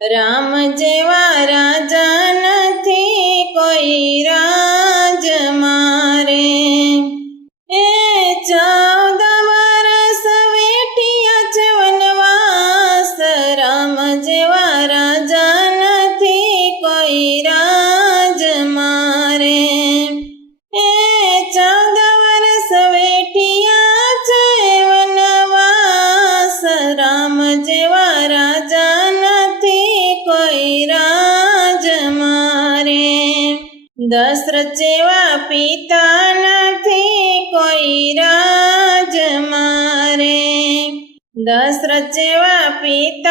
રામ જેવા રાજા નથી કોઈ રાજ મારે, એ 14 વર્ષ વેઠિયા છે વનવાસ, રામ જેવા રાજા નથી કોઈ રાજ મારે, એ 14 વર્ષ વેઠિયા છે વનવાસ, રામ જેવા રાજા નથી કોઈ રાજ મારે, દશરથ જેવા પિતા નથી કોઈ રાજ મારે, દશરથ જેવા પિતા